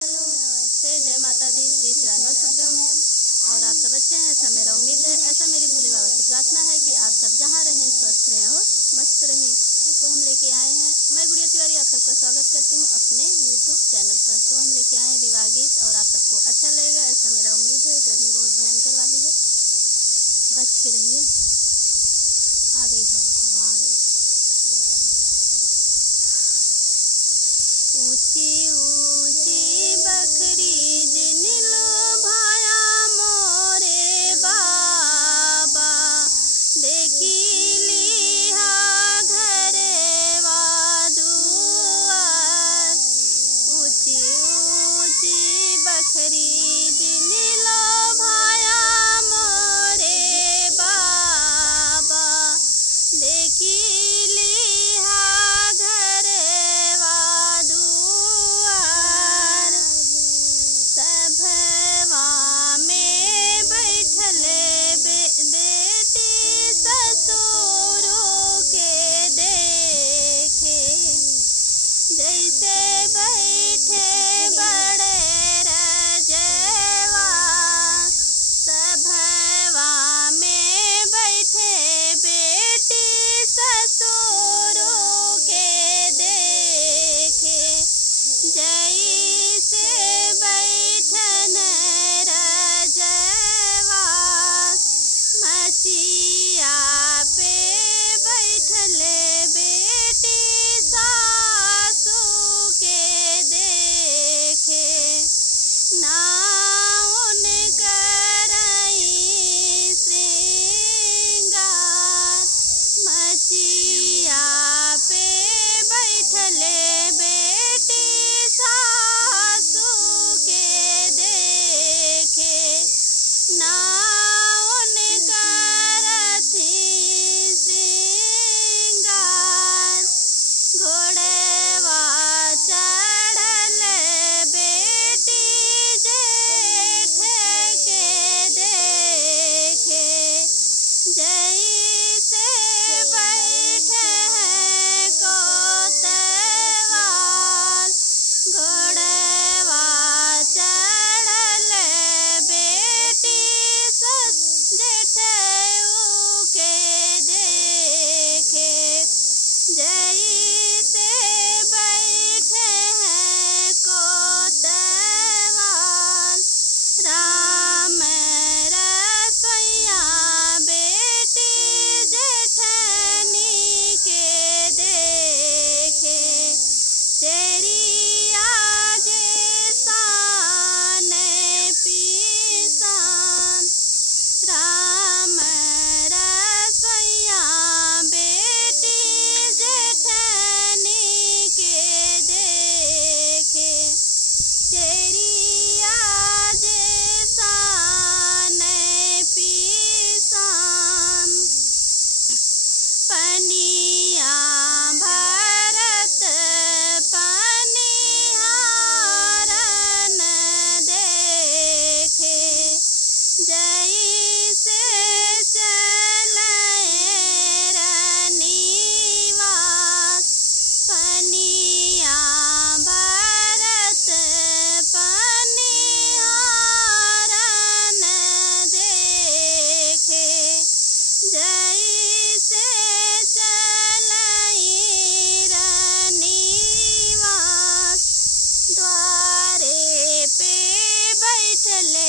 Hello, नमस्ते, जय माता दी, श्री शिवानंद सुब्रम। और आप सब अच्छे हैं, ऐसा मेरा उम्मीद है। ऐसा मेरी भोले बाबा से प्रार्थना है कि आप सब जहाँ रहें स्वस्थ रहें और मस्त रहें। तो हम लेके आए हैं, मैं गुड़िया तिवारी आप सबका स्वागत करती हूँ अपने यूट्यूब चैनल पर। तो हम लेके आए हैं विवाह गीत और आप सबको अच्छा लगेगा, ऐसा मेरा उम्मीद है। गर्मी बहुत भयंकर वाली है, बच के रहिए। आ गई हवा, हवा आ गई। ऊंची ऊंची बखरी जिन लोभाया मोरे बाबा, देखी लिहा घरवा दुआर। ऊंची ऊंची बखरी जिन लोभाया मोरे बाबा, देखी जैसे बैठे बड़े रजवा, सभवा में बैठे बेटी ससुरों के देखे। जैसे बैठन रजवा, मचिया पे बैठले बेटी मचिया पे बैठले बेटी सासू के देखे। नाउन करथी श्रृंगार, घोड़वा चढ़ल बेटी जेठ के देखे। जैसे बैठे हैं कोतवाल, घोड़वा चढ़ल बेटी जेठऊ के देखे। जैसे बैठे हैं कोतवाल, राम रसोइया बेटी जेठनी के देखे। तेरी आज शान पीसान, राम रसोइया बेटी जेठनी के देखे। तेरी आज शान पीसान, पनिया भरत पनिहारन देखे। जैसे चले रनिवास, पनिया भरत पनिहारन देखे। जैसे चलई रनिवास, द्वारे पे बैठले